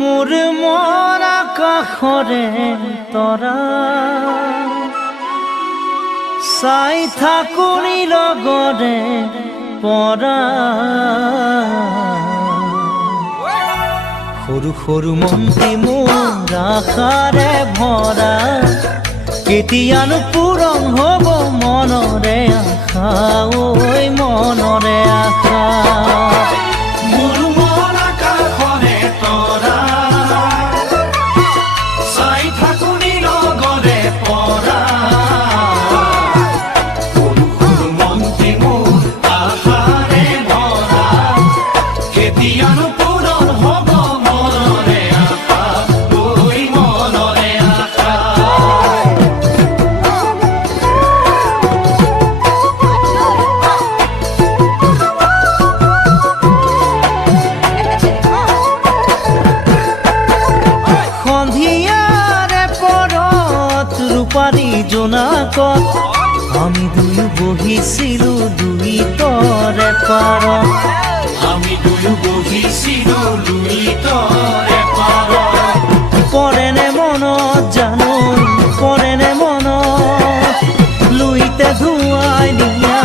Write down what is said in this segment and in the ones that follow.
মোৰ মন আকাশৰে তৰা চাই থাকোঁ লগৰে পৰা সৰু সৰু মন্ত্ৰী মোৰ আশাৰে ভৰা কেতিয়ানো পূৰণ হ'ব মনৰে আশা ঐ মনৰে আশা মোৰ মন আকাশৰে তৰা চাই থাকোঁ লগৰে পৰা সৰু সৰু মন্ত্ৰী মোৰ আশাৰে ভৰা কেতিয়ানো পূৰণ হ'ব মনৰে আশা ঐ মনৰে আশা সন্ধিয়াৰে পৰত ৰূপালী জোনাকত আমি দুয়ো বহিছিলোঁ দুইতৰে পাৰত আমি দুয়ো বহিছিলোঁ লুইতৰে পাৰত পৰেনে মনত জানো পৰেনে মনত লুইতে ধুৱাই নিয়া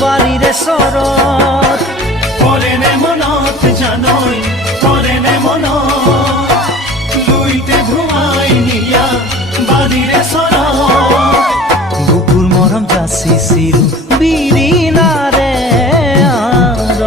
বাৰীৰে চৰত পৰেনে মনত জানৈ পৰেনে মনত লুইতে ধুৱাই নিয়া বাৰীৰে চৰত বুকুৰ মৰম যাচিছিলোঁ বিৰিণাৰে আঁৰত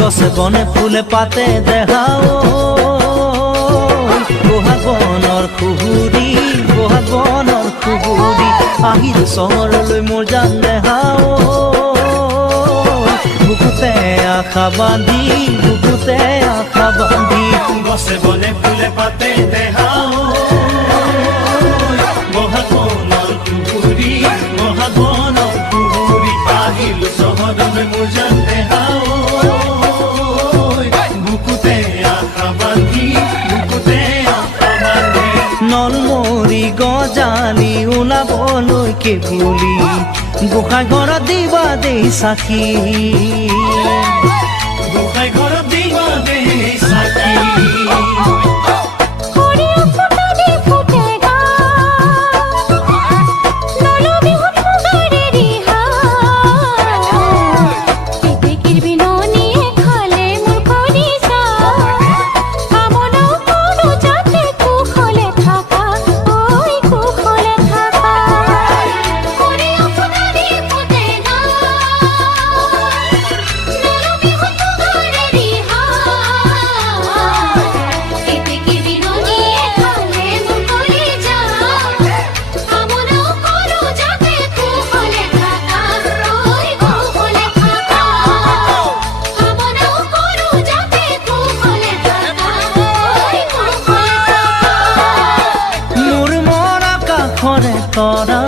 গছে বনে ফুলে পাতে দেখাও বহাগ বনৰ খুহুৰি বহাগ বনৰ খুহুৰি আহিল চহৰলৈ মোৰ জান দেখাও বুকুতে আশা বান্ধি বুকুতে আশা বান্ধি গছে বনে ফুলে পাতে দেখাও বহাগ বনৰ খুহুৰি বহাগ বনৰ খুহুৰি আহিল চহৰলৈ মোৰ জান দেখাও নলমৰি গজালি ওলাবলৈ কেবুলি গোসাঁই ঘৰত দিবা দেই চাকি গোসাঁই ঘৰত দিবা দেই চাকি তৰা